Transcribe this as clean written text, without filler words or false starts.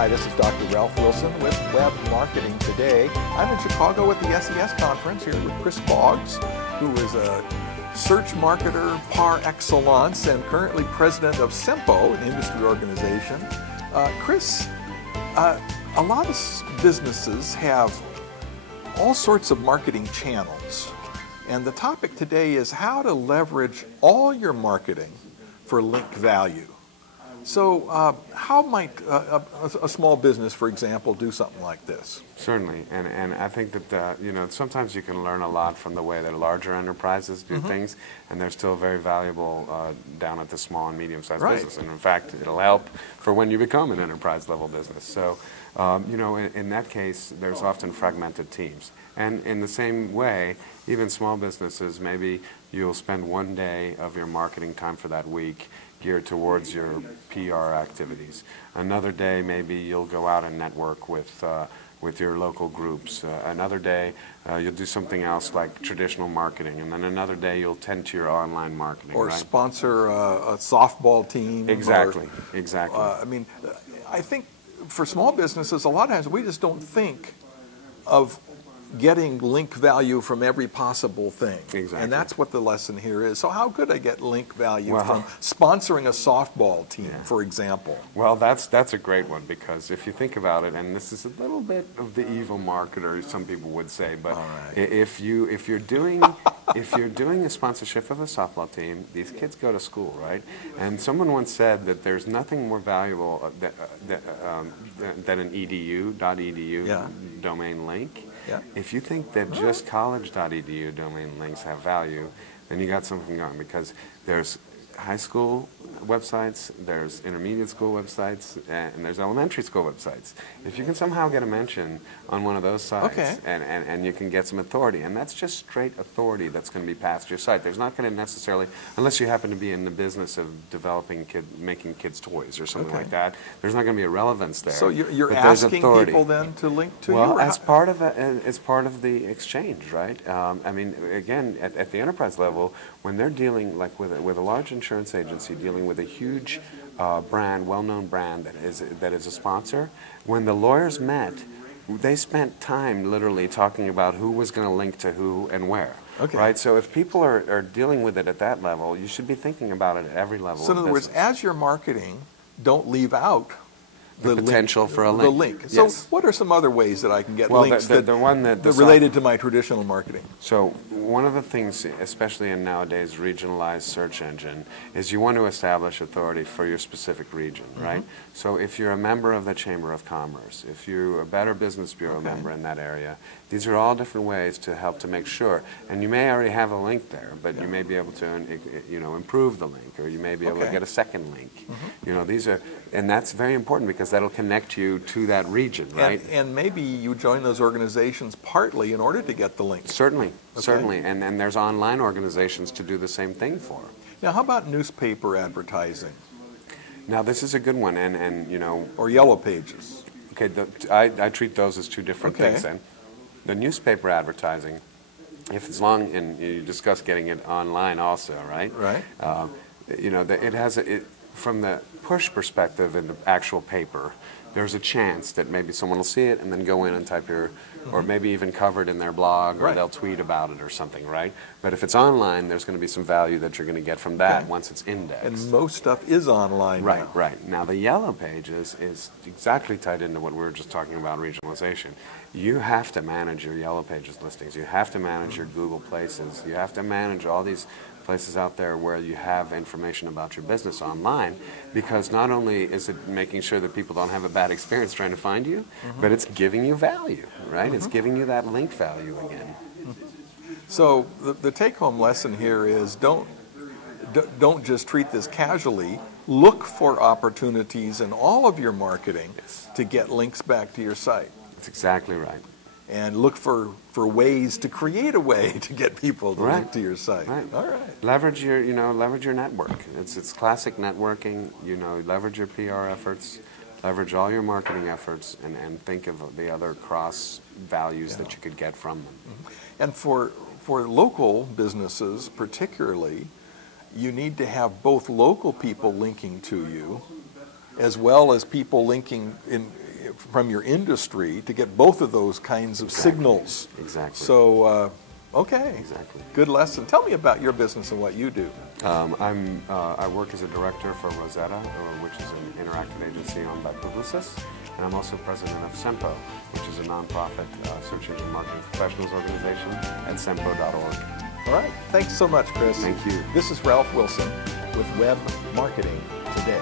Hi, this is Dr. Ralph Wilson with Web Marketing Today. I'm in Chicago at the SES conference here with Chris Boggs, who is a search marketer par excellence and currently president of SIMPO, an industry organization. Chris, a lot of businesses have all sorts of marketing channels, and the topic today is how to leverage all your marketing for link value. So how might a small business, for example, do something like this? Certainly, and I think that sometimes you can learn a lot from the way that larger enterprises do things, and they're still very valuable down at the small and medium-sized business. And in fact, it'll help for when you become an enterprise-level business. So, in that case, there's often fragmented teams. And in the same way, even small businesses, maybe you'll spend one day of your marketing time for that week geared towards your PR activities. Another day, maybe you'll go out and network with your local groups. Another day, you'll do something else like traditional marketing. And then another day, you'll tend to your online marketing. Or right? Sponsor a softball team. Exactly, or, exactly. I think for small businesses, a lot of times we just don't think of getting link value from every possible thing. Exactly. And that's what the lesson here is. So how could I get link value from sponsoring a softball team, for example? Well, that's a great one, because if you think about it, and this is a little bit of the evil marketer, some people would say, but if you're doing a sponsorship of a softball team, these kids go to school, right? And someone once said that there's nothing more valuable than an .edu domain link. Yeah. If you think that just college.edu domain links have value, then you got something going, because there's high school websites, there's intermediate school websites, and there's elementary school websites. If you can somehow get a mention on one of those sites, and you can get some authority, and that's just straight authority that's going to be passed your site. There's not going to necessarily, unless you happen to be in the business of making kids toys or something like that, there's not going to be a relevance there. So you're asking people then to link to you? Well, as part of the exchange, right? Again, at the enterprise level, when they're dealing like with a large insurance agency dealing with a huge brand, well-known brand that is a sponsor, when the lawyers met, they spent time literally talking about who was going to link to who and where. Okay. Right? So if people are dealing with it at that level, you should be thinking about it at every level. So in other words, as you're marketing, don't leave out the potential for a link. The link. So what are some other ways that I can get links that related to my traditional marketing? So one of the things, especially in nowadays regionalized search engine, is you want to establish authority for your specific region, right? So if you're a member of the Chamber of Commerce, if you're a Better Business Bureau member in that area, these are all different ways to help to make sure. And you may already have a link there, but you may be able to improve the link, or you may be able to get a second link. And that's very important, because that'll connect you to that region, right? And maybe you join those organizations partly in order to get the links. Certainly, certainly. And there's online organizations to do the same thing for. Now, how about newspaper advertising? Now, this is a good one, or Yellow Pages. Okay, I treat those as two different things then. The newspaper advertising, and you discuss getting it online also, right? Right. It has from the push perspective in the actual paper, there's a chance that maybe someone will see it and then go in and type or maybe even cover it in their blog, or they'll tweet about it or something, right? But if it's online, there's going to be some value that you're going to get from that once it's indexed. And most stuff is online now. Right. Now, the Yellow Pages is exactly tied into what we were just talking about, regionalization. You have to manage your Yellow Pages listings. You have to manage your Google Places. You have to manage all these places out there where you have information about your business online, because not only is it making sure that people don't have a bad experience trying to find you, but it's giving you value, right? It's giving you that link value again. So the take-home lesson here is don't just treat this casually. Look for opportunities in all of your marketing to get links back to your site. That's exactly right. And look for ways to create a way to get people to link to your site. Right. All right. Leverage your network. It's classic networking. Leverage your PR efforts, leverage all your marketing efforts, and think of the other cross values that you could get from them. And for local businesses particularly, you need to have both local people linking to you, as well as people linking from your industry to get both of those kinds of signals. Exactly. So, okay. Exactly. Good lesson. Tell me about your business and what you do. I work as a director for Rosetta, which is an interactive agency owned by Publicis, and I'm also president of SEMPO, which is a nonprofit search engine marketing professionals organization at sempo.org. All right. Thanks so much, Chris. Thank you. This is Ralph Wilson with Web Marketing Today.